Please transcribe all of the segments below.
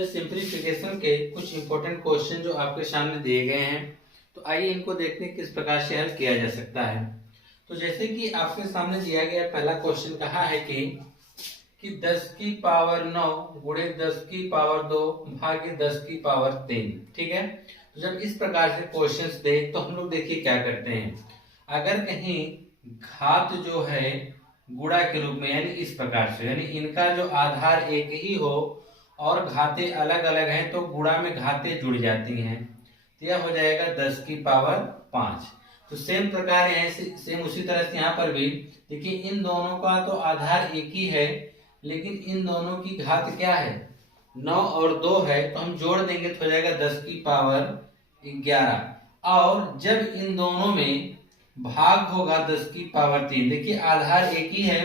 तो सिंप्लीफिकेशन के कुछ इंपॉर्टेंट क्वेश्चन जो आपके सामने दिए गए हैं, तो आइए इनको देखते हैं किस प्रकार से हल किया जा सकता है। तो जैसे कि आपके सामने दिया गया पहला क्वेश्चन कहा है कि 10 की पावर 9 गुणे 10 की पावर 2 भागे 10 की पावर 3। ठीक है, तो जब इस प्रकार से क्वेश्चंस दे तो हम लोग देखिए क्या करते हैं। अगर कहीं घात जो है गुणा के रूप में, यानी इस प्रकार से, यानी इनका जो आधार एक ही हो और घातें अलग अलग हैं तो गुणा में घातें जुड़ जाती हैं, तो यह हो जाएगा 10 की पावर 5। तो सेम प्रकार है, सेम उसी तरह से यहाँ पर भी देखिए, इन दोनों का तो आधार एक ही है लेकिन इन दोनों की घात क्या है, 9 और 2 है, तो हम जोड़ देंगे तो हो जाएगा 10 की पावर 11। और जब इन दोनों में भाग होगा 10 की पावर 3, देखिए आधार एक ही है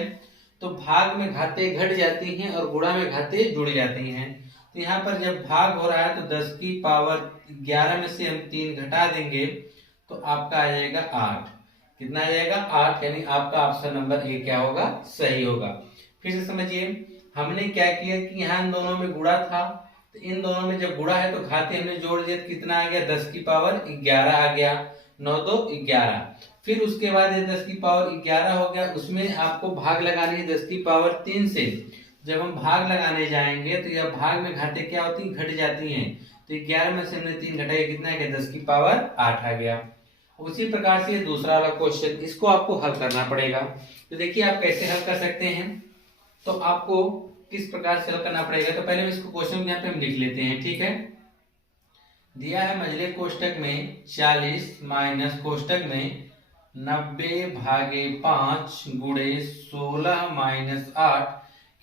तो भाग में घातें घट जाती हैं और गुणा में घातें जुड़ जाती हैं। तो यहाँ पर जब भाग हो रहा है तो 10 की पावर 11 में से हम 3 घटा देंगे तो आपका आ जाएगा 8। कितना आ जाएगा 8, यानी आपका ऑप्शन नंबर ए क्या होगा, सही होगा। फिर से समझिए, हमने क्या किया कि यहाँ इन दोनों में गुणा था, तो इन दोनों में जब गुणा है तो घाते हमने जोड़ दिया तो कितना आ गया, 10 की पावर 11 आ गया, 9 2 11। फिर उसके बाद ये 10 की पावर 11 हो गया, उसमें आपको भाग लगानी है 10 की पावर 3 से। जब हम भाग लगाने जाएंगे तो यह भाग में घाते क्या होती, घट जाती हैं, तो 11 में से हमने 3 घटाया, कितना आ गया, 10 की पावर 8 आ गया। उसी प्रकार से दूसरा वाला क्वेश्चन, इसको आपको हल करना पड़ेगा। तो देखिए आप कैसे हल कर सकते हैं, तो आपको किस प्रकार से हल करना पड़ेगा। तो पहले इसको क्वेश्चन यहाँ पे हम लिख लेते हैं। ठीक है, दिया है मझले कोष्टक में 40 माइनस कोष्टक में 90 भागे 5 गुणे 16 माइनस 8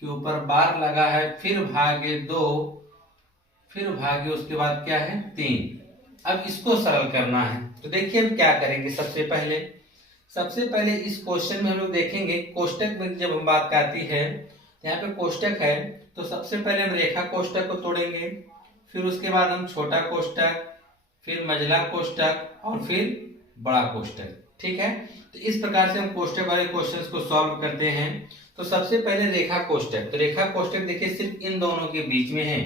के ऊपर बार लगा है, फिर भागे 2, फिर भागे उसके बाद क्या है 3। अब इसको सरल करना है, तो देखिए हम क्या करेंगे। सबसे पहले इस क्वेश्चन में हम लोग देखेंगे कोष्टक में जब हम बात आती है, यहाँ पे कोष्टक है तो सबसे पहले हम रेखा कोष्टक को तोड़ेंगे, फिर उसके बाद हम छोटा कोष्टक, फिर मझला कोष्टक और फिर बड़ा कोष्टक। ठीक है, तो इस प्रकार से हम कोष्टक वाले क्वेश्चंस को सॉल्व करते हैं। तो सबसे पहले रेखा कोष्टक, तो रेखा कोष्टक देखिए सिर्फ इन दोनों के बीच में है,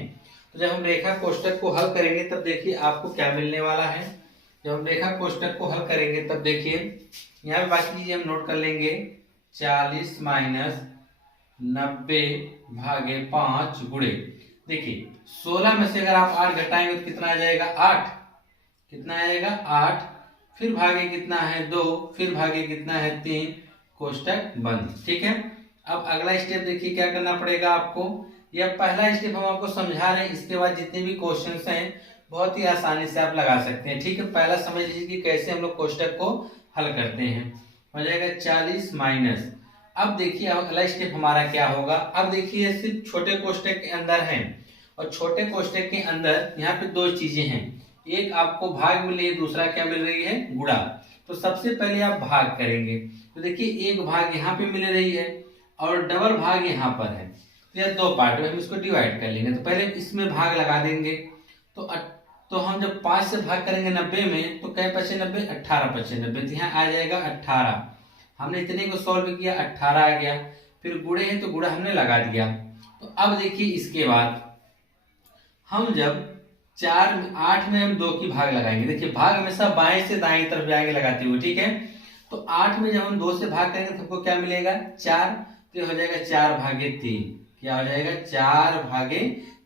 तो जब हम रेखा कोष्टक को हल करेंगे तब देखिए आपको क्या मिलने वाला है। जब हम रेखा कोष्टक को हल करेंगे तब देखिए यहाँ पे बाकी चीजें हम नोट कर लेंगे, 40 माइनस 90 भागे 5 गुणे, देखिए 16 में से अगर आप 8 घटाएंगे तो कितना आ जाएगा 8, कितना आएगा 8, फिर भागे कितना है 2, फिर भागे कितना है 3, कोष्टक बंद। ठीक है, अब अगला स्टेप देखिए क्या करना पड़ेगा आपको। यह पहला स्टेप हम आपको समझा रहे हैं, इसके बाद जितने भी क्वेश्चंस हैं बहुत ही आसानी से आप लगा सकते हैं। ठीक है, पहला समझ लीजिए कि कैसे हम लोग कोष्टक को हल करते हैं। हो जाएगा 40 माइनस, अब देखिए अगला स्टेप हमारा क्या होगा। अब देखिए सिर्फ छोटे कोष्टक के अंदर है और छोटे कोष्टक के अंदर यहाँ पे दो चीजें हैं, एक आपको भाग मिल रही है, दूसरा क्या मिल रही है, गुणा। तो सबसे पहले आप भाग करेंगे, तो देखिए एक भाग यहाँ पे मिल रही है और डबल भाग यहाँ पर है, तो यह दो पार्ट में हम इसको डिवाइड कर लेंगे। तो पहले इसमें भाग लगा देंगे, तो हम जब 5 से भाग करेंगे 90 में तो कै पचे 90, 18 पचे 90, तो यहाँ आ जाएगा 18। हमने इतने को सॉल्व किया, 18 आ गया, फिर गुणे है तो गुणा हमने लगा दिया। तो अब देखिए इसके बाद हम जब 8 में हम 2 की भाग लगाएंगे, देखिए भाग हमेशा बाएं से दाएं तरफ जाएंगे लगाते हुए। ठीक है, तो 8 में जब हम 2 से भाग करेंगे तो हमको क्या मिलेगा 4, तो हो जाएगा 4 भागे 3, क्या हो जाएगा 4 भागे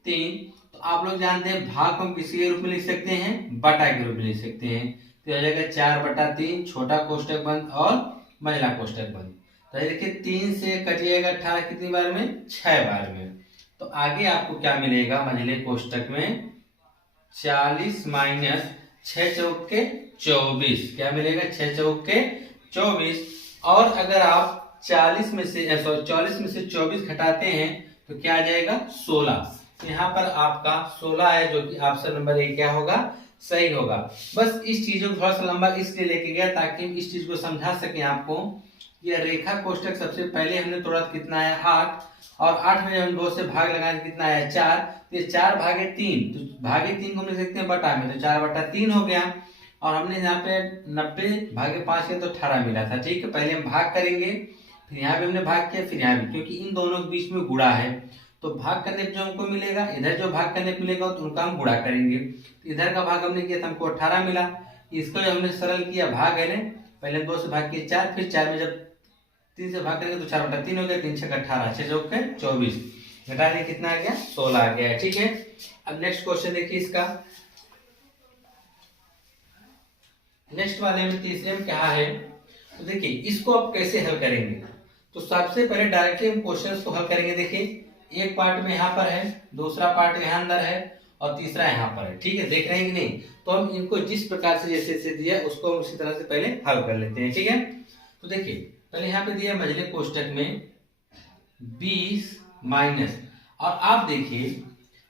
3। तो आप लोग जानते हैं भाग को हम किसी के रूप में लिख सकते हैं, बटा के रूप में लिख सकते हैं, तो हो जाएगा 4/3, छोटा कोष्टक बंद और मझला कोष्टक बंद। तो देखिए 3 से कटिएगा 18 कितनी बार में, 6 बार में। तो आगे आपको क्या मिलेगा, मझले कोष्टक में 40 माइनस 6 चौके 24, क्या मिलेगा 6 चौके 24। और अगर आप 40 में से 24 घटाते हैं तो क्या आ जाएगा 16। तो यहाँ पर आपका 16 है, जो कि ऑप्शन नंबर ए क्या होगा, सही होगा। बस इस चीजों को थोड़ा सा लंबा इसलिए लेके गया ताकि हम इस चीज को समझा सके आपको। ये रेखा कोष्टक सबसे पहले हमने तोड़ा, कितना आया 8, और 8 में हम 2 से भाग लगाए कितना आया 4, तो ये 4 भागे 3, तो भागे 3 को हम लिख सकते हैं बटा में, तो 4/3 हो गया। और हमने यहाँ पे 90 भागे 5 किया तो 18 मिला था। ठीक है, पहले हम भाग करेंगे, फिर यहाँ पे हमने भाग किया, फिर यहाँ भी, क्योंकि इन दोनों के बीच में गुणा है तो भाग करने पे जो हमको मिलेगा, इधर जो भाग करने पे मिलेगा तो उनका हम गुणा करेंगे। तो इधर का भाग हमने किया था, हमको 18 मिला। इसको जब हमने सरल किया, भाग है ना, पहले 2 से भाग किया 4, फिर 4 में जब 3 से भाग करेंगे तो 4/3 हो गया, 3 6 18, 6 चौक 24, घटा दें कितना आ गया, 16 आ गया। ठीक है, अब नेक्स्ट क्वेश्चन देखिए इसका। नेक्स्ट वाले में तीसरे में क्या है, तो देखिए इसको आप कैसे हल करेंगे। तो सबसे पहले डायरेक्टली हम क्वेश्चंस को हल करेंगे। देखिए एक पार्ट में यहाँ पर है, दूसरा पार्ट यहाँ अंदर है और तीसरा यहाँ पर है। ठीक है, देख रहे हैं कि नहीं। तो हम इनको जिस प्रकार से जैसे जैसे दिया उसको हम उसी तरह से पहले हल कर लेते हैं। ठीक है, तो देखिए पहले यहाँ पे दिया मझले कोष्टक में 20 माइनस, और आप देखिए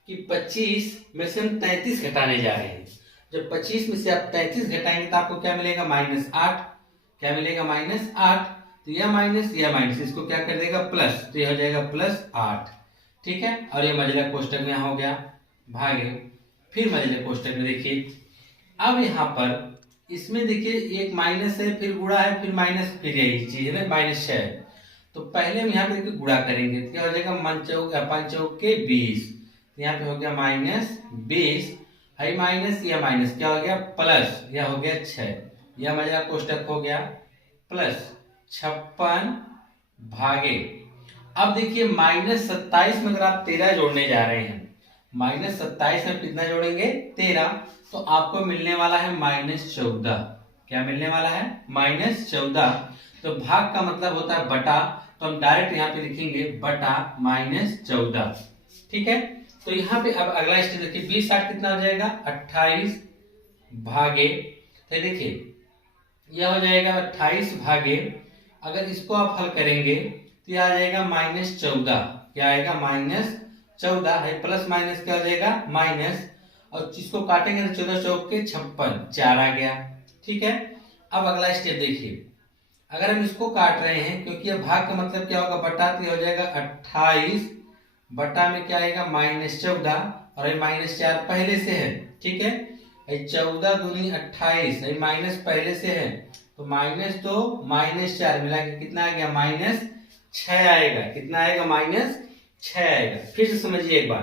कि 25 में से हम 33 घटाने जा रहे हैं। जब 25 में से आप 33 घटाएंगे तो आपको क्या मिलेगा, -8। क्या मिलेगा, -8। तो यह माइनस यह माइनस, इसको क्या कर देगा, प्लस, तो यह हो जाएगा +8। ठीक है, और ये मझला कोष्टक में हो गया भागे। फिर मझले कोष्टक में देखिए, अब यहाँ पर इसमें देखिए एक माइनस है, फिर गुणा है, फिर माइनस, फिर यही चीज है ना, -6। तो पहले हम यहाँ पे देखिए गुणा करेंगे तो क्या हो जाएगा, 5 चौक के 20, तो यहाँ पे हो गया -20, है माइनस, यह माइनस क्या हो गया, प्लस, यह हो गया 6, यह मझला कोष्टक हो गया +56 भागे। अब देखिए -27 में अगर आप 13 जोड़ने जा रहे हैं, -27 में कितना जोड़ेंगे, 13, तो आपको मिलने वाला है -14। क्या मिलने वाला है, -14। तो भाग का मतलब होता है बटा, तो हम डायरेक्ट यहाँ पे लिखेंगे बटा -14। ठीक है, तो यहाँ पे अब अगला स्टेप देखिए, 20 60 कितना हो जाएगा, 28 भागे। तो देखिए यह हो जाएगा 28 भागे, अगर इसको आप हल करेंगे तो यह आ जाएगा -14। क्या आएगा, -14 है, प्लस माइनस क्या हो जाएगा, माइनस, और इसको काटेंगे तो 14 चौक के 56, 4 आ गया। ठीक है, अब अगला स्टेप देखिए, अगर हम इसको काट रहे हैं, क्योंकि यह भाग का मतलब क्या होगा, बटा, तो हो जाएगा 28 बटा में क्या आएगा, -14, और ये -4 पहले से है। ठीक है, 14 दूनी 28, माइनस पहले से है, तो -2 -4 मिला के कितना आ गया, -6 आएगा। कितना आएगा, -6 आएगा। फिर से समझिए एक बार।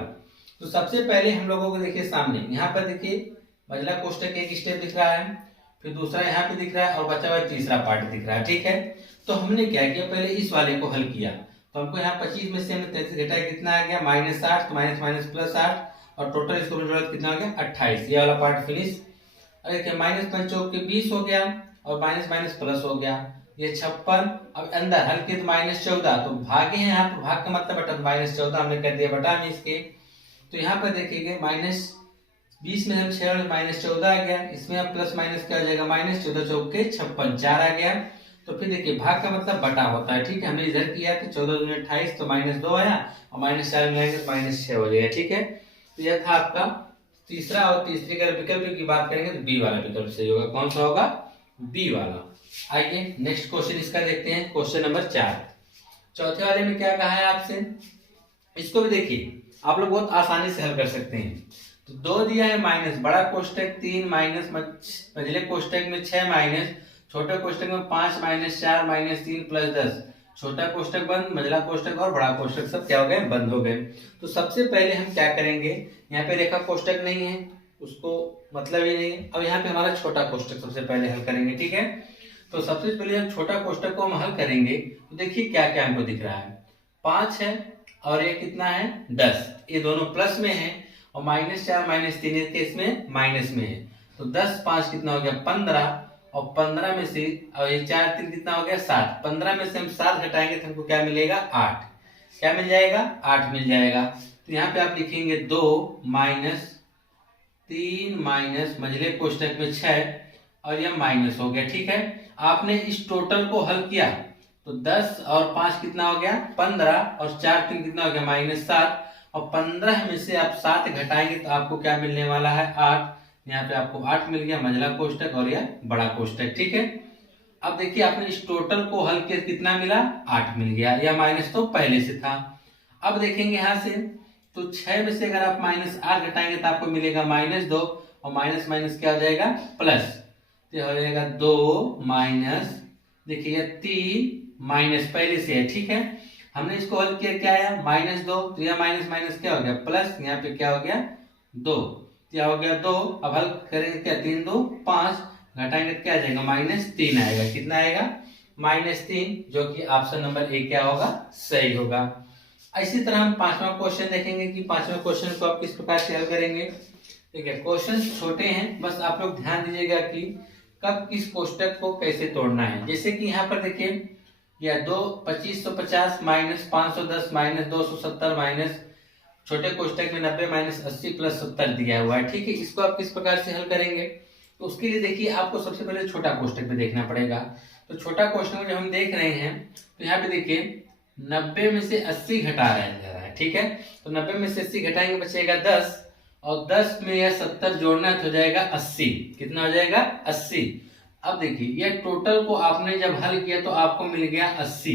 तो सबसे पहले हम लोगों को देखिए सामने, यहाँ पर देखिए मझला कोष्टक एक स्टेप दिख रहा है, फिर दूसरा यहाँ पे दिख रहा है, और बचा हुआ तीसरा पार्ट दिख रहा है। ठीक है, तो हमने क्या किया, पहले इस वाले को हल किया, तो हमको यहाँ 25 में से हमने 33 घटाया, कितना आ गया, -8, तो माइनस +8, और टोटल इसको जरूरत कितना हो गया, 28। ये वाला पार्ट फिनिश। और देखिए -5 चौक के 20 हो गया, और माइनस माइनस प्लस हो गया, ये 56। अब अंदर हल्के तो -14, तो भागे हैं यहाँ पर, भाग का मतलब बटा, तो -14 हमने कर दिया बटा में इसके। तो यहाँ पर देखिए -20 में हम 6 और -14 आ गया, इसमें अब प्लस माइनस क्या हो जाएगा, -14 चौक के 56, 4 आ गया। तो फिर देखिए भाग का मतलब बटा होता है। ठीक है, हमने इधर किया कि 14 दूनी 28, तो -2 आया, और -4 मिलाएंगे तो -6 हो जाएगा। ठीक है, तो यह था आपका तीसरा, और तीसरे का विकल्प की बात करेंगे तो बी वाला विकल्प सही होगा। कौन सा होगा, बी वाला। आइए नेक्स्ट क्वेश्चन इसका देखते हैं, क्वेश्चन नंबर 4। चौथे वाले में क्या कहा है आपसे, इसको भी देखिए आप लोग बहुत आसानी से हल कर सकते हैं। तो 2 दिया है माइनस, बड़ा कोष्टक 3 माइनस, मझले कोष्टक में 6 माइनस, छोटे कोष्टक में 5 -4 -3 + 10, छोटा कोष्टक बंद, मझला कोष्टक और बड़ा कोष्टक सब क्या हो गए, बंद हो गए। तो सबसे पहले हम क्या करेंगे, यहाँ पे रेखा कोष्टक नहीं है, उसको मतलब ही नहीं है। अब यहाँ पे हमारा छोटा कोष्टक सबसे पहले हल करेंगे। ठीक है, तो सबसे पहले हम छोटा कोष्टक को हम हल करेंगे, तो देखिए क्या क्या हमको दिख रहा है, 5 है और ये कितना है, 10, ये दोनों प्लस में है, और -4 -3 केस में माइनस में है। तो 10 5 कितना हो गया, 15, और 15 में से, और ये 4 3 कितना हो गया, 7, 15 में से हम 7 घटाएंगे तो हमको क्या मिलेगा, 8। क्या मिल जाएगा, 8 मिल जाएगा। तो यहाँ पे आप लिखेंगे 2 -3 माइनस मझले कोष्टक में 6, और यह माइनस हो गया। ठीक है, आपने इस टोटल को हल किया तो 10 और 5 कितना हो गया, 15, और 4 3 कितना हो गया, -7, और 15 में से आप 7 घटाएंगे तो आपको क्या मिलने वाला है, 8। यहाँ पे आपको 8 मिल गया, मझला कोष्टक और यह बड़ा कोष्टक। ठीक है, अब देखिए आपने इस टोटल को हल किया, कितना मिला, 8 मिल गया, यह माइनस तो पहले से था। अब देखेंगे यहाँ से, तो 6 में से अगर आप -8 घटाएंगे तो आपको मिलेगा -2, और माइनस माइनस क्या हो जाएगा, प्लस, तो हो जाएगा 2 माइनस, देखिए 3 माइनस पहले से है। ठीक है, हमने इसको हल किया, क्या आया -2, तो यह माइनस माइनस क्या हो गया प्लस, यहाँ पे क्या हो गया 2, क्या हो गया 2। अब हल करेंगे क्या 3 2 5, घटाएंगे क्या आ जाएगा -3 आएगा। कितना आएगा -3, जो कि ऑप्शन नंबर ए क्या होगा सही होगा। इसी तरह हम पांचवा क्वेश्चन देखेंगे कि पांचवा क्वेश्चन को आप किस प्रकार से हल करेंगे। ठीक है, क्वेश्चन छोटे हैं, बस आप लोग ध्यान दीजिएगा कि कब किस कोष्टक को कैसे तोड़ना है। जैसे कि यहाँ पर देखिए यह 2550 माइनस 510 माइनस 270 माइनस छोटे कोष्टक में 90 माइनस 80 प्लस 70 दिया हुआ है। ठीक है, इसको आप किस प्रकार से हल करेंगे, तो उसके लिए देखिए आपको सबसे पहले छोटा कोष्टक में देखना पड़ेगा। तो छोटा कोष्टक में जब हम देख रहे हैं तो यहाँ पे देखिए 90 में से 80 घटा रहा है। ठीक है, तो 90 में से 80 घटाएंगे बचेगा 10, और 10 में यह 70 जोड़ना तो हो जाएगा 80। कितना हो जाएगा 80। अब देखिए यह टोटल को आपने जब हल किया तो आपको मिल गया 80।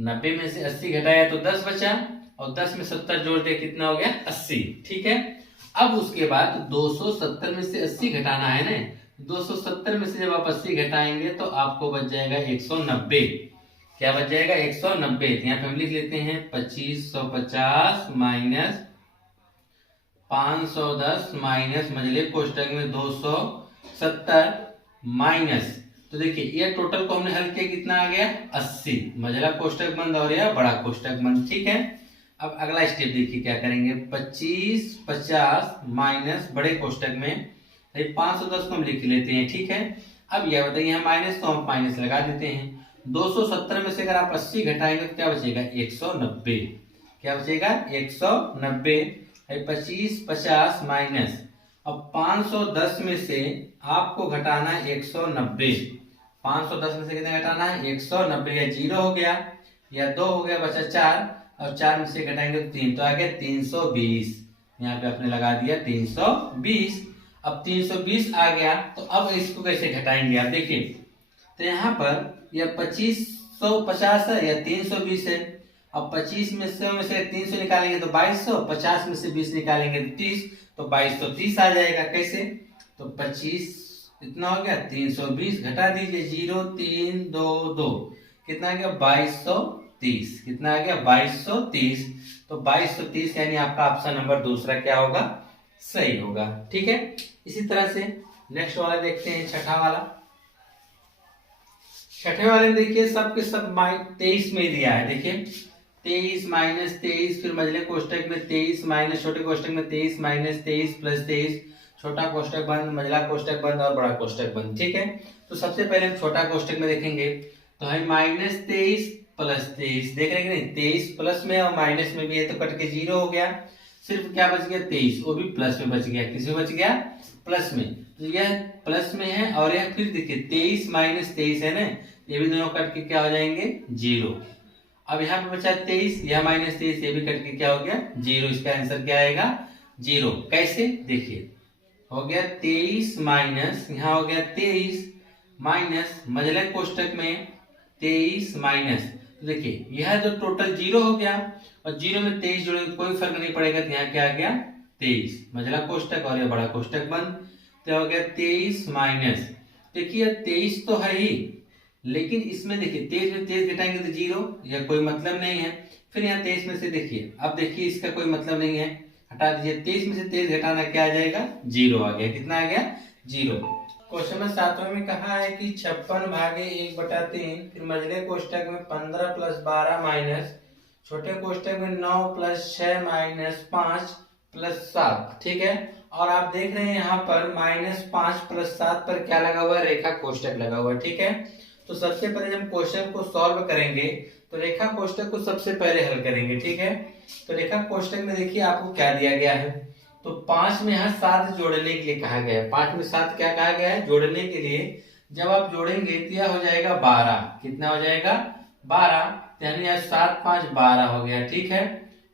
90 में से 80 घटाया तो 10 बचा, और 10 में 70 जोड़ दिया कितना हो गया 80। ठीक है, अब उसके बाद 270 में से 80 घटाना है ना, 270 में से जब आप 80 घटाएंगे तो आपको बच जाएगा 190। क्या बच जाएगा 190। यहाँ पे हम लिख लेते हैं 2550 माइनस 510 माइनस मझले कोष्टक में 270 माइनस, तो देखिए ये टोटल को हमने हल किया कितना आ गया 80, मझला कोष्टक बंद और यह बड़ा कोष्टक बंद। ठीक है, अब अगला स्टेप देखिए क्या करेंगे, 2550 माइनस बड़े कोष्टक में 510 को हम लिख लेते हैं। ठीक है, अब यह बताइए यहाँ माइनस तो हम माइनस लगा देते हैं। 270 में से अगर आप 80 घटाएंगे तो क्या बचेगा 190। क्या बचेगा 190। 2550 माइनस, अब 510 में से आपको घटाना है 190। 510 में से कितने घटाना है 190, या 0 हो गया या 2 हो गया, बचा 4, और 4 में से घटाएंगे तो 3, तो आ गया 320। यहाँ पे आपने लगा दिया 320। अब 320 आ गया, तो अब इसको कैसे घटाएंगे आप देखिए, तो यहाँ पर यह 2550 है या 320 है। अब 25 में से 300 निकालेंगे तो 2200, 50 में से 20 निकालेंगे तो 30, तो 2230 आ जाएगा। कैसे, तो 25 इतना हो गया 320, घटा दीजिए 0 3 2 2, कितना आ गया 2230। कितना आ गया 2230, तो 2230 यानी आपका ऑप्शन नंबर दूसरा क्या होगा सही होगा। ठीक है, इसी तरह से नेक्स्ट वाला देखते हैं, छठा वाला। छठे वाले में देखिए सबके सब 23 में दिया है। देखिए 23 माइनस 23, फिर मझले कोष्टक में 23 माइनस छोटे कोष्टक में 23 माइनस 23 प्लस 23, छोटा कोष्टक बंद, मझला कोष्टक बंद और बड़ा कोष्टक बंद। ठीक है, तो सबसे पहले हम छोटा कोष्टक में देखेंगे, तो है -23 प्लस 23, देख रहे हैं कि नहीं 23 प्लस में और माइनस में भी है तो कट के 0 हो गया, सिर्फ क्या बच गया 23, वो भी प्लस में बच गया। किस में बच गया प्लस में, तो यह प्लस में है, और यह फिर देखिए 23 माइनस 23 है ना, ये भी दोनों कट के क्या हो जाएंगे 0। अब यहाँ पे बचा 23, यह -23, ये भी कट के क्या हो गया 0। इसका आंसर क्या आएगा 0। कैसे देखिए, हो गया 23 माइनस, यहाँ हो गया 23 माइनस मझले कोष्टक में 23 माइनस, तो देखिए यह जो टोटल 0 हो गया, और 0 में 23 जोड़ेंगे कोई फर्क नहीं पड़ेगा, तो यहाँ क्या आ गया 23, मझला कोष्टक और यह बड़ा कोष्टक बंद, तो हो गया 23 माइनस, देखिए 23 तो है ही, लेकिन इसमें देखिए 23 में 23 घटाएंगे तो 0, यह कोई मतलब नहीं है। फिर यहाँ 23 में से देखिए, अब देखिए इसका कोई मतलब नहीं है, हटा दीजिए, 23 में से 23 घटाना क्या आ जाएगा 0 आ गया। कितना आ गया 0। क्वेश्चन में 7वें में कहा है कि 56 भागे 1/3, फिर मझले कोष्टक में 15 प्लस 12 माइनस छोटे कोष्टक में 9 प्लस 6 माइनस 5 प्लस 7। ठीक है, और आप देख रहे हैं यहाँ पर -5 प्लस 7 पर क्या लगा हुआ है, रेखा कोष्टक लगा हुआ है। ठीक है, तो सबसे पहले जब क्वेश्चन को सॉल्व करेंगे तो रेखा कोष्टक को सबसे पहले हल करेंगे। ठीक है, तो रेखा कोष्टक में देखिए आपको क्या दिया गया है, तो 5 में यहाँ 7 जोड़ने के लिए कहा गया है। 5 में 7 क्या कहा गया है जोड़ने के लिए, जब आप जोड़ेंगे तो यह हो जाएगा 12। कितना हो जाएगा 12, यानी यह 7 5 12 हो गया। ठीक है,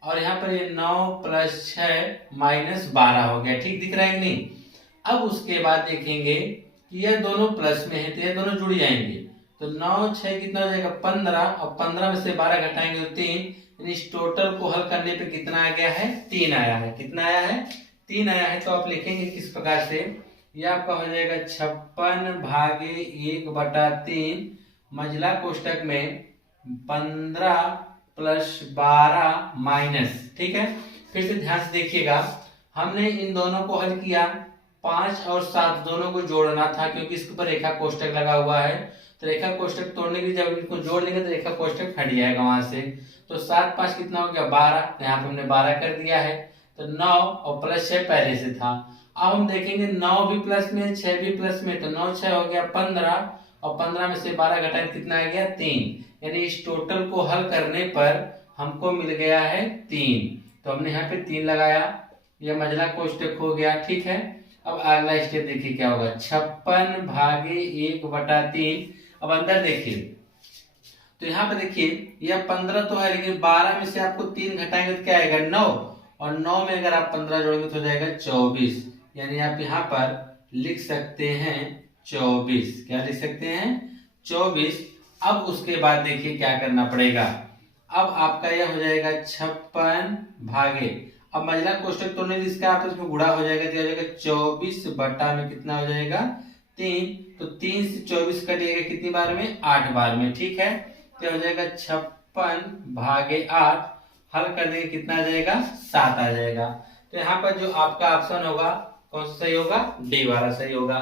और यहाँ पर ये 9 प्लस 6 माइनस 12 हो गया। ठीक दिख रहा है कि नहीं। अब उसके बाद देखेंगे कि यह दोनों प्लस में है तो यह दोनों जुड़ जाएंगे, तो 9 6 कितना हो जाएगा 15, और 15 में से 12 घटाएंगे तो 3, इस टोटल को हल करने पे कितना आ गया है 3 आया है। कितना आया है 3 आया है। तो आप लिखेंगे किस प्रकार से, यह आपका हो जाएगा 56 भागे 1/3 मझला कोष्टक में 15 प्लस 12 माइनस, ठीक है। फिर से ध्यान से देखिएगा, हमने इन दोनों को हल किया, 5 और 7 दोनों को जोड़ना था क्योंकि इसके ऊपर रेखा कोष्टक लगा हुआ है। तो रेखा कोष्टक तोड़ने के लिए जब इनको जोड़ लेंगे तो रेखा कोष्टक हट जाएगा वहां से। तो 7 5 कितना हो गया 12, तो यहाँ पे हमने 12 कर दिया है। तो 9 और प्लस 6 पहले से था। अब हम देखेंगे 9 भी प्लस में 6 भी प्लस में, तो 9 6 हो गया 15 और 15 में से 12 घटाएं कितना आ गया 3। यानी इस टोटल को हल करने पर हमको मिल गया है 3। तो हमने यहाँ पे 3 लगाया, यह मझला कोष्टक हो गया, ठीक है। अब अगला स्टेप देखिए क्या होगा, 56 भागे 1/3। अब अंदर देखिए, तो यहाँ पे देखिए यह 15 तो है, लेकिन 12 में से आपको 3 घटाएंगे तो क्या आएगा 9, और 9 में अगर आप 15 जोड़ेंगे तो हो जाएगा 24। यानी आप यहाँ पर लिख सकते हैं 24। क्या लिख सकते हैं 24। अब उसके बाद देखिए क्या करना पड़ेगा, अब आपका यह हो जाएगा 56 भागे, अब मझला कोष्टक तोड़ने जिसका आपस में गुणा हो जाएगा तो हो जाएगा 24 बटा में कितना हो जाएगा 3। तो 3 से 24 कटिएगा कितनी बार में 8 बार में, ठीक है। तो हो जाएगा 56 भागे 8, हल कर देंगे कितना आ जाएगा 7 आ जाएगा। तो यहाँ पर जो आपका ऑप्शन होगा कौन सा सही होगा, डी वाला सही होगा।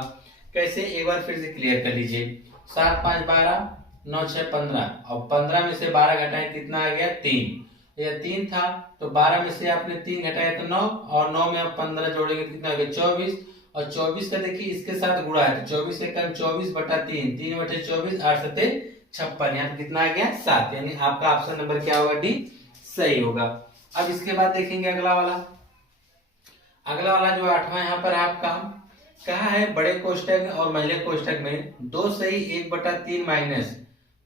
कैसे, एक बार फिर से क्लियर कर लीजिए, 7 5 12, 9 6 15 और 15 में से 12 घटाएं कितना आ गया 3। यह 3 था, तो 12 में से आपने 3 घटाया तो 9, और 9 में आप 15 जोड़ेंगे कितना हो गया 24, और 24 का देखिए इसके साथ गुणा है तो 24 से कम 24 बटा 3, 3 बटे 24, 8 सते 56, यहाँ पे कितना आ गया 7। यानी आपका ऑप्शन नंबर क्या होगा, डी सही होगा। अब इसके बाद देखेंगे अगला वाला, अगला वाला जो 8वां यहाँ पर आपका कहा है, बड़े कोष्टक और मझले कोष्टक में 2 सही 1/3 माइनस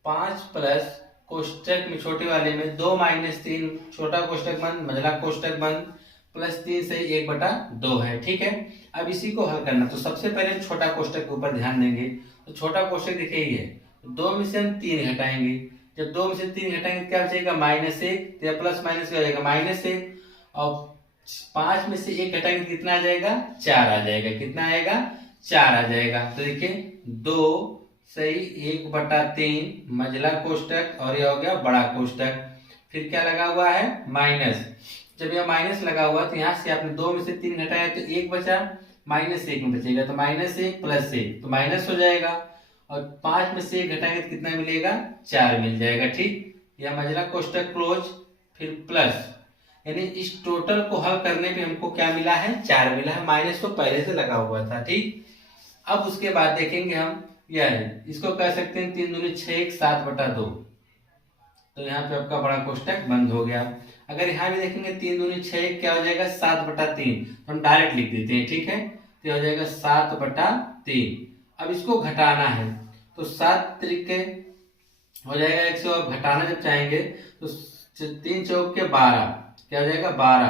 5 प्लस कोष्टक में छोटे वाले में 2 माइनस 3, छोटा कोष्टक बंद मझला कोष्टक बंद, प्लस 3 सही 1/2 है, ठीक है। अब इसी को हल करना, तो सबसे पहले छोटा कोष्टक के ऊपर ध्यान देंगे। तो छोटा कोष्टक देखिए ये है, 2 में से हम 3 घटाएंगे, जब 2 में से 3 घटाएंगे क्या बचेगा -1, तो प्लस माइनस क्या हो जाएगा -1, और 5 में से 1 घटाएंगे कितना आ जाएगा 4 आ जाएगा, कितना आएगा 4 आ जाएगा। तो देखिए 2 सही 1/3 मझला कोष्टक, और यह हो गया बड़ा कोष्टक। फिर क्या लगा हुआ है माइनस, जब यह माइनस लगा हुआ तो यहाँ से आपने 2 में से 3 घटाया तो 1 बचा, -1 में बचेगा तो -1 प्लस 1 तो माइनस हो जाएगा, और 5 में से 1 घटाएंगे तो कितना मिलेगा 4 मिल जाएगा, ठीक। यह मझला कोष्टक क्लोज, फिर प्लस, यानी इस टोटल को हल करने पे हमको क्या मिला है 4 मिला है, माइनस तो पहले से लगा हुआ था, ठीक। अब उसके बाद देखेंगे हम, यह है इसको कह सकते हैं 3 दूनी 6 1 7/2, तो यहाँ पे आपका बड़ा कोष्टक बंद हो गया। अगर यहाँ भी देखेंगे 3 दूनी 6 1 क्या हो जाएगा 7/3, तो हम डायरेक्ट लिख देते हैं, ठीक है। तो हो जाएगा 7/3। अब इसको घटाना है, तो 7 त्रिके हो जाएगा 100, अब घटाना जब चाहेंगे तो 3 चौक के 12, क्या हो जाएगा 12,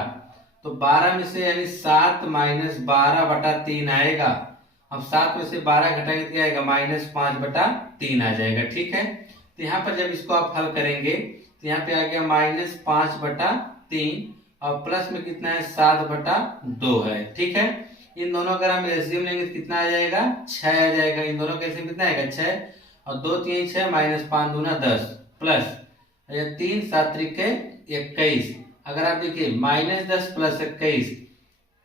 तो 12 में से यानी 7 माइनस 12/3 आएगा। अब 7 में से 12 घटाएंगे तो क्या आएगा -5/3 आ जाएगा, ठीक है। तो यहाँ पर जब इसको आप हल करेंगे तो यहाँ पे आ गया -5/3, और प्लस में कितना है 7/2 है, ठीक है। इन दोनों अगर हम एलसीएम लेंगे तो कितना आ जाएगा 6 आ जाएगा, इन दोनों का एलसीएम कितना आएगा 6, और 2 3 6 -5 दूना 10 प्लस 3 7 त्रिके 21। अगर आप देखिए -10 प्लस 21,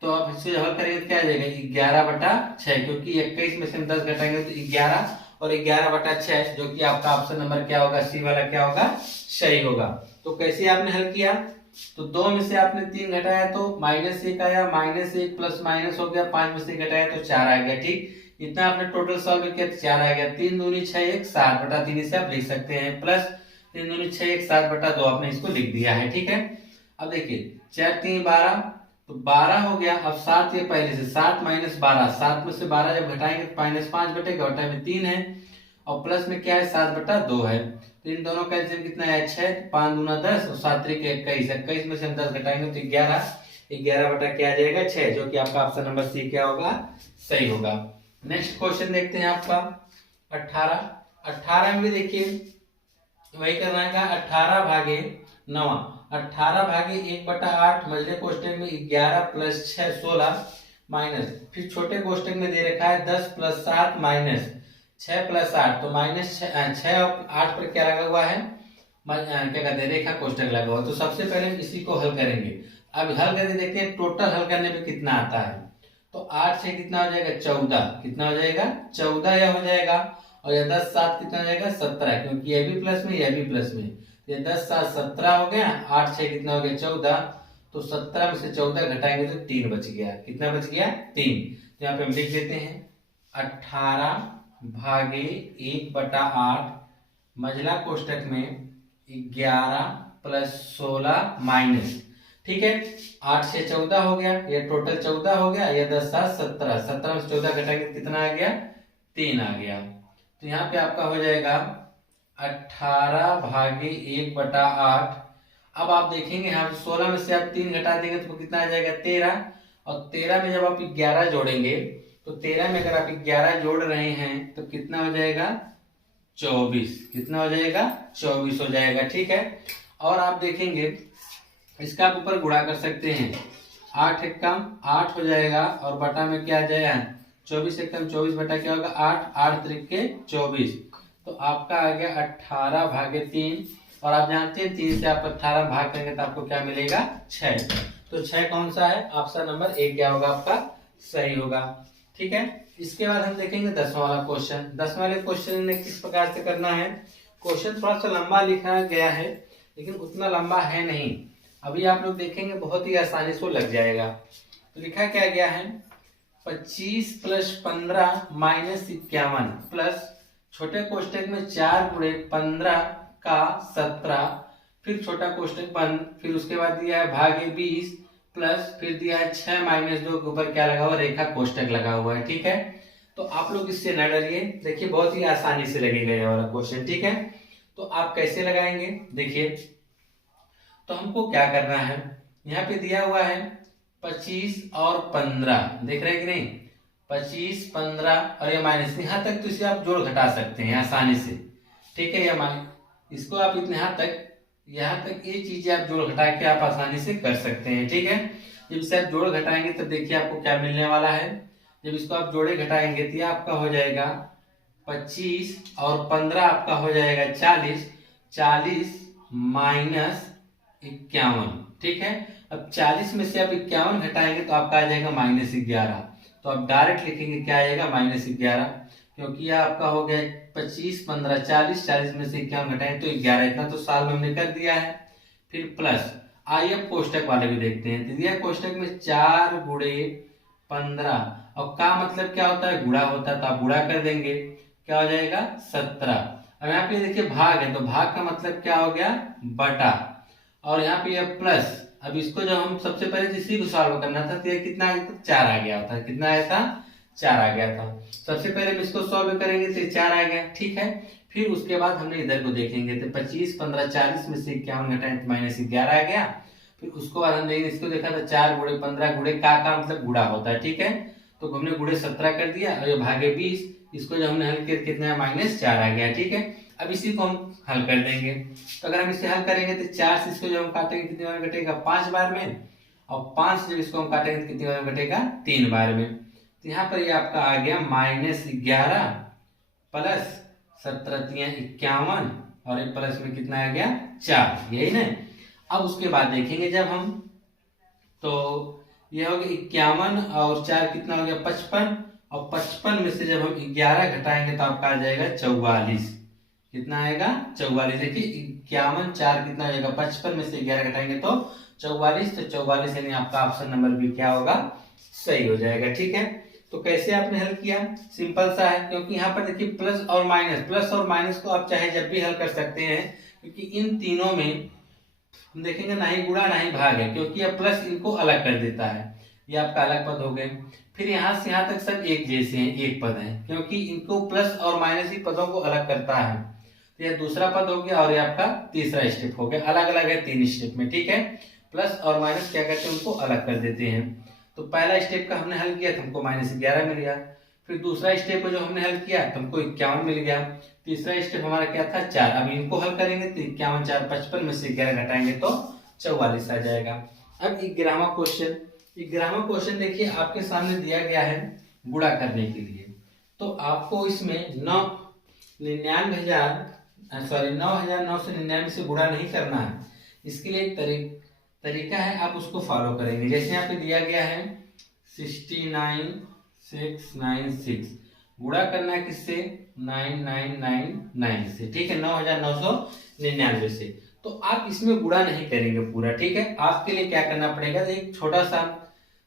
तो आप इससे हल करेंगे तो क्या आ जाएगा 11/6, क्योंकि 21 में से हम 10 घटाएंगे तो 11, और 11/6 जो कि आपका ऑप्शन नंबर क्या होगा, सी वाला क्या होगा सही होगा। तो कैसे आपने हल किया, तो 2 में से आपने 3 घटाया तो -1 आया, -1 प्लस माइनस हो गया, 5 में से घटाया तो 4 आ गया, ठीक। इतना आपने टोटल सॉल्व किया तो 4 आ गया। 3 दूनी 6 1 7/3 इसे आप लिख सकते हैं, प्लस 3 दूनी 6 1 7/2 आपने इसको लिख दिया है, ठीक है। अब देखिए 4 3 12, तो 12 हो गया। अब 7 ये पहले से 7 माइनस 12, 7 में से 12 जब घटाएंगे तो -5 बटेगा, घटा में 3 है, और प्लस में क्या है 7/2 है। तो इन दोनों का एलसीएम कितना है 6, 5 दूना 10 और 7 त्रिके 21, 21 में से हम 10 घटाएंगे तो 11, 11 बटा क्या आ जाएगा 6, जो कि आपका ऑप्शन नंबर सी क्या होगा सही होगा। नेक्स्ट क्वेश्चन देखते हैं आपका 18 में भी देखिए वही करना है, 18 भागे 9, 18 भागे 1/8 मझले कोष्टक में 11 प्लस 6 16 माइनस, फिर छोटे कोष्टक में दे रखा है 10 प्लस 7 माइनस 6 प्लस 8, तो -6 और 8 पर क्या लगा हुआ है क्या कहते हैं रेखा कोष्टक लगा हुआ। तो सबसे पहले हम इसी को हल करेंगे। अब हल करके देखते हैं टोटल हल करने पे कितना आता है। तो 8 से कितना हो जाएगा 14, कितना हो जाएगा 14 यह हो जाएगा। और यह 10 7 कितना हो जाएगा 17, क्योंकि यह भी प्लस में यह भी प्लस में। तो ये 10 7 17 हो गया, 8 6 कितना हो गया 14। तो 17 में से 14 घटाएंगे तो 3 बच गया। कितना बच गया 3। तो यहाँ पे हम लिख देते हैं 18 भागे 1/8 मझला कोष्टक में 11 प्लस 16 माइनस, ठीक है 8 से 14 हो गया, ये टोटल 14 हो गया, ये 10 7 17, 17 में से 14 घटाएंगे कितना आ गया 3 आ गया। तो यहाँ पे आपका हो जाएगा 18 भागे 1/8। अब आप देखेंगे यहाँ 16 में से आप 3 घटा देंगे तो कितना आ जाएगा 13। और 13 में जब आप 11 जोड़ेंगे तो 13 में अगर आप 11 जोड़ रहे हैं तो कितना हो जाएगा 24, कितना हो जाएगा 24 हो जाएगा, ठीक है। और आप देखेंगे इसका आप ऊपर गुणा कर सकते हैं, 8 एक कम 8 हो जाएगा और बटा में क्या आ जाएगा 24 एक कम 24 बटा क्या होगा 8, 8 त्रिके 24। तो आपका आ गया 18 भागे 3। और आप जानते हैं 3 से आप 18 भाग करेंगे तो आपको क्या मिलेगा 6। तो 6 कौन सा है ऑप्शन नंबर ए क्या होगा आपका सही होगा, ठीक है। इसके बाद हम देखेंगे 10वां वाला क्वेश्चन। 10वां वाले क्वेश्चन में किस प्रकार से करना है। क्वेश्चन थोड़ा सा लंबा लिखा गया है लेकिन उतना लंबा है नहीं, अभी आप लोग देखेंगे बहुत ही आसानी से लग जाएगा। तो लिखा क्या गया है 25 प्लस 15 माइनस 51 प्लस छोटे कोष्टक में 4 गुणे 15 का 17, फिर छोटा कोष्टक बंद, फिर उसके बाद दिया है भागे 20 प्लस फिर दिया है 6 माइनस 2 के ऊपर क्या लगा हुआ रेखा कोष्टक लगा हुआ है, ठीक है। तो आप लोग इससे न डरिए, देखिए बहुत ही आसानी से लगेगा ये वाला क्वेश्चन, ठीक है। तो आप कैसे लगाएंगे देखिए। तो हमको क्या करना है, यहाँ पे दिया हुआ है 25 और 15, देख रहे हैं कि नहीं 25 15 और ये माइनस, यहाँ तक तो इसे आप जोड़ घटा सकते हैं आसानी से, ठीक है। या इसको आप इतने यहाँ तक ये चीजें आप जोड़ घटा के आप आसानी से कर सकते हैं, ठीक है। जब इसे आप जोड़ घटाएंगे तब देखिए आपको क्या मिलने वाला है। जब इसको आप जोड़े घटाएंगे तो आपका हो जाएगा 25 और 15 आपका हो जाएगा 40, 40 माइनस 51, ठीक है। अब 40 में से आप 51 घटाएंगे तो आपका आ जाएगा -11। तो आप डायरेक्ट लिखेंगे क्या आएगा -11, क्योंकि यह आपका हो गया 25 15 40, 40 में से 51 घटाएं तो 11, इतना तो साल में हमने कर दिया है। फिर प्लस आइए अब कोष्टक वाले भी देखते हैं। तो दिया कोष्टक में 4 गुणे 15 और का मतलब क्या होता है गुणा होता है, तो आप गुणा कर देंगे क्या हो जाएगा 17। अब यहाँ पे देखिए भाग है तो भाग का मतलब क्या हो गया बटा, और यहाँ पे प्लस। अब इसको जब हम सबसे पहले इसी को सॉल्व करना था तो ये कितना आ गया था 4 आ गया था, कितना आया था 4 आ गया था। सबसे पहले हम इसको सॉल्व करेंगे तो 4 आ गया, ठीक है। फिर उसके बाद हमने इधर को देखेंगे तो 25 15 40 में से 51 घटाएं तो -11 आ गया। फिर उसको बाद हमने इसको देखा था 4 गुणे 15 गुणे का मतलब गुणा होता है, ठीक है। तो हमने गुणे 17 कर दिया और ये भागे 20, इसको जब हमने हल किया कितना -4 आ गया, ठीक है। अब इसी को हम हल कर देंगे। तो अगर हम इसे हल करेंगे तो 4 से इसको जब हम काटेंगे कितनी बार घटेगा 5 बार में, और 5 से जब इसको हम काटेंगे तो कितनी बार घटेगा 3 बार में। तो यहाँ पर ये आपका आ गया -11 प्लस 17 51 और एक प्लस में कितना आ गया 4, यही ना। अब उसके बाद देखेंगे जब हम तो ये हो गया 51 और 4 कितना हो गया 55, और 55 में से जब हम 11 घटाएंगे तो आपका आ जाएगा 44, कितना आएगा 44। देखिए 51 4 कितना हो जाएगा 55 में से 11 घटाएंगे तो 44, तो 44 यानी आपका ऑप्शन नंबर भी क्या होगा सही हो जाएगा, ठीक है। तो कैसे आपने हल किया, सिंपल सा है, क्योंकि यहाँ पर देखिए प्लस और माइनस को आप चाहे जब भी हल कर सकते हैं, क्योंकि इन तीनों में हम देखेंगे ना ही गुणा ना ही भाग है, क्योंकि यह प्लस इनको अलग कर देता है, ये आपका अलग पद हो गए। फिर यहाँ से यहाँ तक सब एक जैसे हैं, एक पद है, क्योंकि इनको प्लस और माइनस ही पदों को अलग करता है। तो यह दूसरा पद हो गया और ये आपका तीसरा स्टेप हो गया, अलग अलग है 3 स्टेप में, ठीक है। प्लस और माइनस क्या करते हैं उनको अलग कर देते हैं। तो पहला स्टेप का हमने हल किया तो हमको -11 मिल गया। फिर दूसरा स्टेप को जो हमने हल किया तो हमको 51 मिल गया। तीसरा स्टेप हमारा क्या था 4, अब इनको हल करेंगे तो 51 4 55 में से 11 घटाएंगे तो 44 आ जाएगा। अब 11वां क्वेश्चन देखिए आपके सामने दिया गया है गुणा करने के लिए। तो आपको इसमें 99,000 सॉरी 9999 से गुणा नहीं करना है। इसके लिए एक तरीका है, आप उसको फॉलो करेंगे। जैसे यहाँ पे दिया गया है 69696, गुणा करना है किससे? 9999 से, ठीक है, 9999 से। तो आप इसमें गुणा नहीं करेंगे पूरा, ठीक है। आपके लिए क्या करना पड़ेगा, एक छोटा सा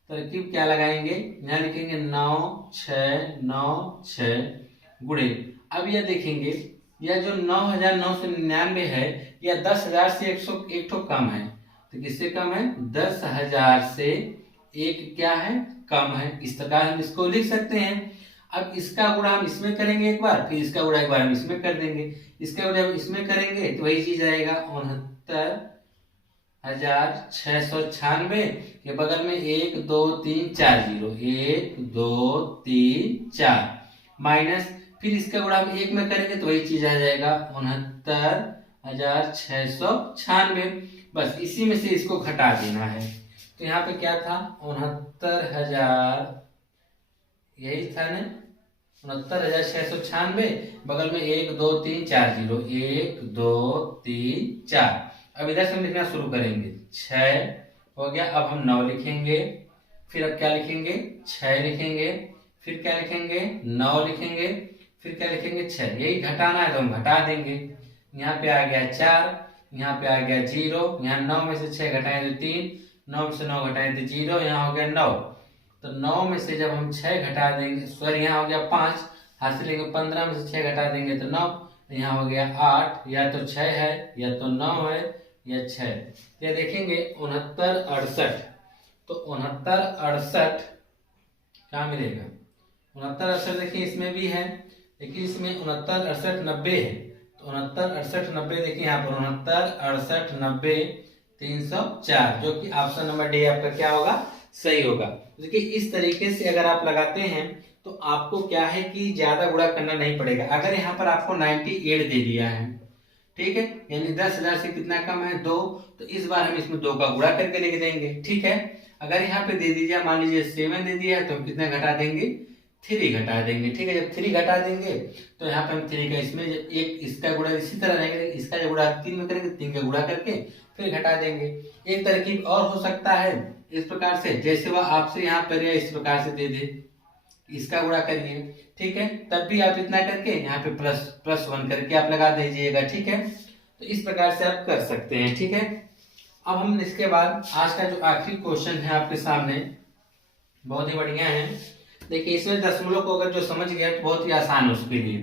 तरकीब क्या लगाएंगे, यहाँ लिखेंगे 9696 गुणे। अब यह देखेंगे, यह जो 9999 है, यह 10,000 से 101 तो कम है। तो किससे कम है? 10,000 से एक क्या है? कम है। इस प्रकार हम इसको लिख सकते हैं। अब इसका गुणा हम इसमें करेंगे एक बार, फिर इसका गुणा एक बार हम इसमें कर देंगे, इसका गुणा हम इसमें करेंगे तो वही चीज आएगा 69,696 के बगल में 1 2 3 4 0, 1 2 3 4 माइनस, फिर इसका गुणा हम एक में करेंगे तो वही चीज आ जाएगा 69,696। बस इसी में से इसको घटा देना है। तो यहाँ पे क्या था? 69,000, यही था ना, 69,696, बगल में 1 2 3 4 0, 1 2 3 4। अब इधर से हम लिखना शुरू करेंगे। 6 हो गया। अब हम 9 लिखेंगे, फिर अब क्या लिखेंगे? 6 लिखेंगे, फिर क्या लिखेंगे? 9 लिखेंगे, फिर क्या लिखेंगे? 6। यही घटाना है तो हम घटा देंगे। यहाँ पे आ गया 4, यहाँ पे आ गया 0, यहाँ 9 में से 6 घटाएं तो 3, 9 में से 9 घटाएं तो 0, यहाँ हो गया 9। तो 9 में से जब हम 6 घटा देंगे, सॉरी यहाँ हो गया 5, हाथ से लेंगे 15 में से 6 घटा देंगे तो 9, यहाँ हो गया 8। या तो 6 है, या तो 9 है, या 6। तो देखेंगे 69 68, तो 69 68 क्या मिलेगा? 69 68 देखिए इसमें भी है, लेकिन इसमें 69 68 90 है। तो 69 68 90 देखिए यहाँ पर 69 68 90 304, जो कि ऑप्शन नंबर डी आपका क्या होगा? सही होगा। देखिए इस तरीके से अगर आप लगाते हैं तो आपको क्या है कि ज्यादा गुणा करना नहीं पड़ेगा। अगर यहाँ पर आपको 98 दे दिया है, ठीक है, यानी 10,000 से कितना कम है? 2, तो इस बार हम इसमें 2 का गुणा करके लिख देंगे, ठीक है। अगर यहाँ पे दे दीजिए, मान लीजिए 7 दे दिया है, तो हम कितना घटा देंगे? 3 घटा देंगे, ठीक है। जब 3 घटा देंगे तो यहाँ पे हम 3 का इसमें एक इसका गुणा इसी तरह रहेगा, इसका जो गुणा 3 में करेंगे, 3 का गुणा करके फिर घटा देंगे। एक तरकीब और हो सकता है इस प्रकार से, जैसे वह आपसे यहाँ पर इस प्रकार से दे दे, इसका गुणा करिए, ठीक है, तब भी आप इतना करके यहाँ पे +1 करके आप लगा दीजिएगा, ठीक है। तो इस प्रकार से आप कर सकते हैं, ठीक है। अब हम इसके बाद आज का जो आखिरी क्वेश्चन है आपके सामने, बहुत ही बढ़िया है। देखिए इसमें दशमलव को अगर जो समझ गया तो बहुत ही आसान है उसके लिए।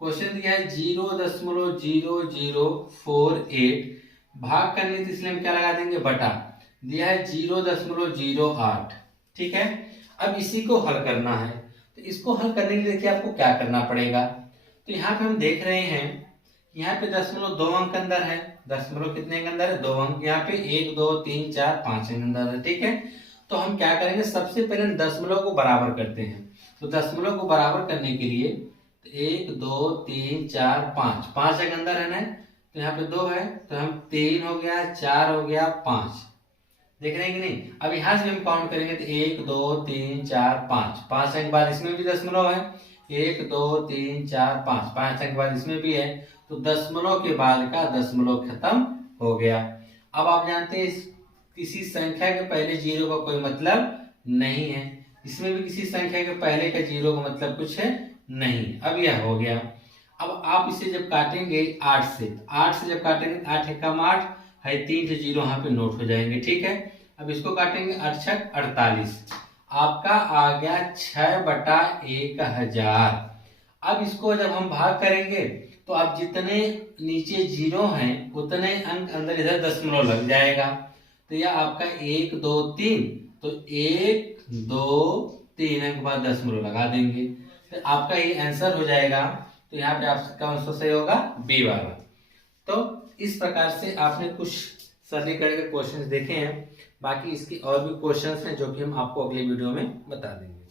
क्वेश्चन दिया है 0.0048, भाग करने तो इसलिए हम क्या लगा देंगे? बटा। दिया है 0.08, ठीक है। अब इसी को हल करना है, तो इसको हल करने के लिए देखिए आपको क्या करना पड़ेगा। तो यहाँ पे हम देख रहे हैं, यहाँ पे दशमलव 2 अंक अंदर है। दशमलव कितने के अंदर है? 2 अंक। यहाँ पे 1 2 3 4 5 अंक अंदर है, ठीक है। तो हम क्या करेंगे, सबसे पहले दशमलव को बराबर करते हैं। तो दशमलव को बराबर करने के लिए 1 2 3 4 5 अंक अंदर है ना, तो यहाँ पे 2 है, तो हम 3 हो गया, 4 हो गया, 5, देख रहे हैं कि नहीं। अब यहाँ से हम काउंट करेंगे तो 1 2 3 4 5 अंक बाद इसमें भी दशमलव है, 1 2 3 4 5 अंक बाद इसमें भी है। तो दशमलव के बाद का दशमलव खत्म हो गया। अब आप जानते हैं किसी संख्या के पहले 0 का कोई मतलब नहीं है, इसमें भी किसी संख्या के पहले का 0 का मतलब कुछ है नहीं। अब यह हो गया। अब आप इसे जब काटेंगे 8 से, 8 से जब काटेंगे 8 एकम 8 है, 3 से 0 यहाँ पे नोट हो जाएंगे, ठीक है। अब इसको काटेंगे 8 छक 48, आपका आ गया 6/1000। अब इसको जब हम भाग करेंगे तो आप जितने नीचे 0 हैं उतने अंक अंदर इधर दशमलव लग जाएगा। तो यह आपका 1 2 3, तो 1 2 3 अंक बाद दशमलव लगा देंगे, तो आपका ये आंसर हो जाएगा। तो यहाँ पे आपका आंसर सही होगा बी वाला। तो इस प्रकार से आपने कुछ सरलीकरण के क्वेश्चंस देखे हैं, बाकी इसकी और भी क्वेश्चंस हैं जो कि हम आपको अगले वीडियो में बता देंगे।